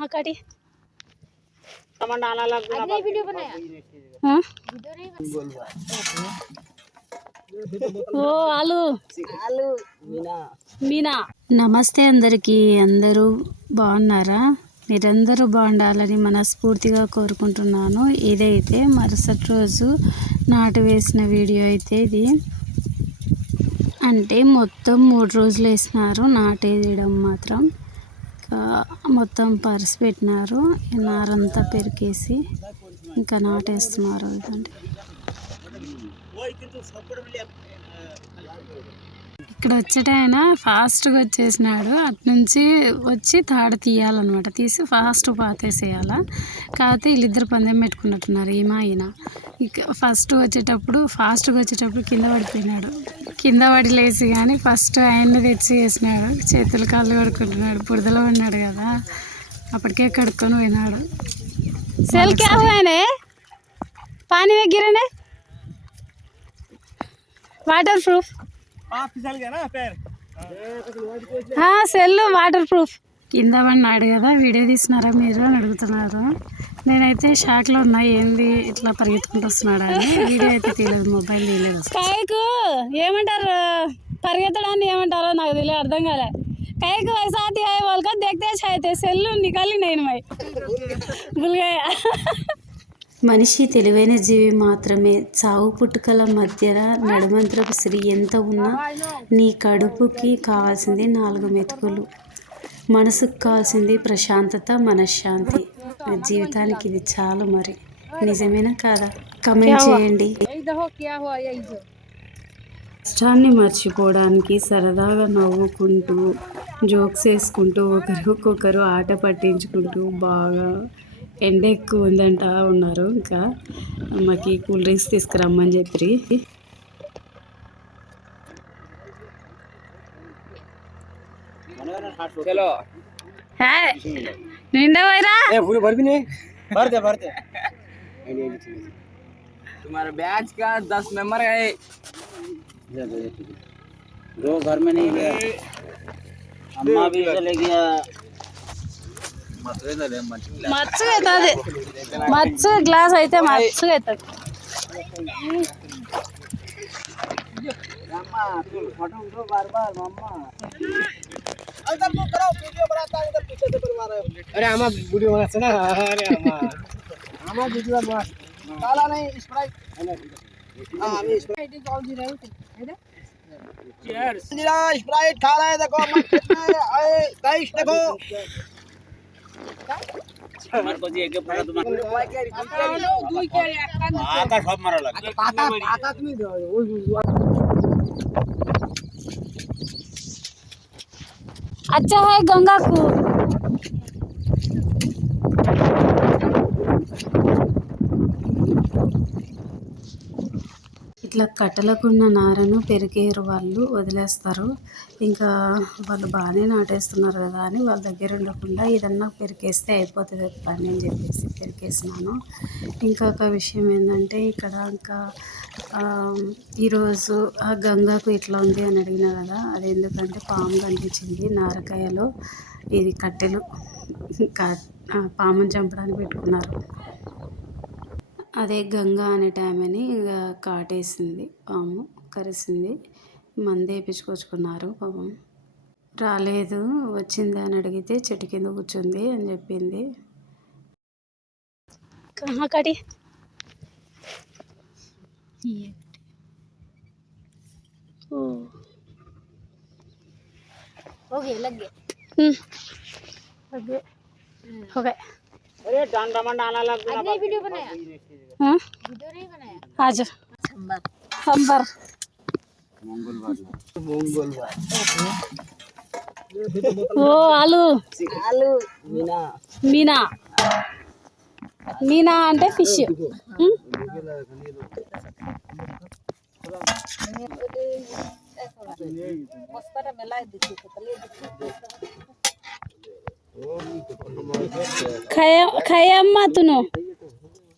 कहाँ काटी वीडियो बनाया हाँ? वीडियो नहीं बनाया ఓ ఆలు మీనా నమస్తే అందరికీ అందరూ బాగున్నారా మీరందరూ బాగుండాలని మనస్ఫూర్తిగా కోరుకుంటున్నాను ఇదైతే మరుసటి రోజు నాటు వేసిన వీడియో అయితే ఇది అంటే మొత్తం మూడు రోజులు వేసినారు నాటేయడం మాత్రం ఇంకా మొత్తం పరిసి పెట్టినారు. నారంతా పెరికేసి ఇంకా నాటేస్తున్నారు ఇదండి. ఇక్కడ వచ్చేటైన ఫాస్ట్గా వచ్చేసినాడు. అటు నుంచి వచ్చి తాడు తీయాలన్నమాట. తీసి ఫాస్ట్ పాతేసేయాల. కాకపోతే వీళ్ళిద్దరు పందెం పెట్టుకున్నట్టున్నారు. ఈమె ఈయన ఇక ఫస్ట్ వచ్చేటప్పుడు ఫాస్ట్గా వచ్చేటప్పుడు కింద పడిపోయినాడు. కింద పడి లేచి కానీ ఫస్ట్ ఆయన్ని తెచ్చి వేసినాడు. చేతులు కాళ్ళు కడుక్కుంటున్నాడు. బురదలో ఉన్నాడు కదా. అప్పటికే కడుక్కొని పోయినాడు. సెల్ క్యా పానీ దగ్గరనే వాటర్ ప్రూఫ్. Cell waterproof. కింద పడినాడు కదా వీడియో తీసినారా మీరు అని అడుగుతున్నారు. నేనైతే షాక్లో ఉన్నా ఏంది ఇట్లా పరిగెత్తుకుంటూ వస్తున్నాడు అని. వీడియో అయితే తీయలేదు మొబైల్ తీయలేదు కాయకు ఏమంటారు? పరిగెత్తడాన్ని ఏమంటారో నాకు తెలియదు అర్థం కాలే. కైకు వైసాతి అయ్యే వాళ్ళకి దెక్తే అయితే సెల్లు నికాలి నేను మై బుల్గయా మనిషి తెలివైన జీవి మాత్రమే. చావు పుట్టుకల మధ్యన నడుమంత్రపు స్త్రీ ఎంత ఉన్నా నీ కడుపుకి కావాల్సింది నాలుగు మెతుకులు. మనసుకు కావాల్సింది ప్రశాంతత మనశ్శాంతి. జీవితానికి ఇది చాలు మరి. నిజమేనా కాదా? కమెంట్ చేయండి. కష్టాన్ని మర్చిపోవడానికి సరదాగా నవ్వుకుంటూ జోక్స్ వేసుకుంటూ ఒకరికొకరు ఆట పట్టించుకుంటూ బాగా ఎండ ఎక్కువ ఉందంట ఉన్నారు. ఇంకా మాకు కూల్ డ్రింక్స్ తీసుకురమ్మని చెప్పి चलो నిండా పోయిరా ए पूरे भर भी नहीं भर दे भर दे तुम्हारे बैच का दस मेंबर है दो घर में नहीं गया अम्मा भी चले गया మచ్చగా అవుతుంది మచ్చగా గ్లాస్ అయితే మచ్చగా అవుతుంది फोटो उठो बार बार मम्मा इधर मुंह करो वीडियो बनाता है इधर पीछे से बनवा रहे हो अरे हमा वीडियो बनाते ना अरे हमा हमा वीडियो बना काला नहीं स्प्राइट हां हमें Sprite is all the right cheers जीरा स्प्राइट खा रहे हैं देखो मार्केट में आए गाइस देखो हमारे को जी एक फोटो तुम দুই কেরি আকা সব মারা লাগে পাতা পাতা তুমি ওই अच्छा है गंगा को ఇట్లా కట్టలకున్న నారను పెరిగేరు వాళ్ళు వదిలేస్తారు. ఇంకా వాళ్ళు బాగానే నాటేస్తున్నారు కదా అని వాళ్ళ దగ్గర ఉండకుండా ఏదన్నా పెరికేస్తే అయిపోతుంది పని అని చెప్పేసి పెరికేసినాను ఇంకొక విషయం ఏంటంటే ఇక్కడ ఇంకా ఈరోజు ఆ గంగాకు ఇట్లా ఉంది అని అడిగిన కదా అది ఎందుకంటే పాము కనిపించింది నారకాయలో. ఇది కట్టెలు కా- పాముని చంపడానికి పెట్టుకున్నారు. అదే గంగా అనే టైం అని ఇక కాటేసింది పాము కరిసింది మంది వేయించుకొచ్చుకున్నారు పాపం రాలేదు వచ్చింది అని అడిగితే చెట్టు కింద కూర్చుంది అని చెప్పింది కహా కటి हो गए लग गए हो गए अरे डांडा में डाला लग आज नहीं वीडियो बनाया हाँ वीडियो नहीं बनाया आज अंबर मंगलवार ఓ ఆలు आलू मीना మీనా మీనా అంటే ఫిష్ खाया खाया अम्मा तूने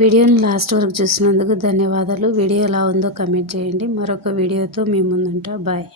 వీడియోని లాస్ట్ వరకు చూసినందుకు ధన్యవాదాలు. వీడియో ఎలా ఉందో కమెంట్ చేయండి. మరొక వీడియోతో మీ ముందుంటా. బాయ్.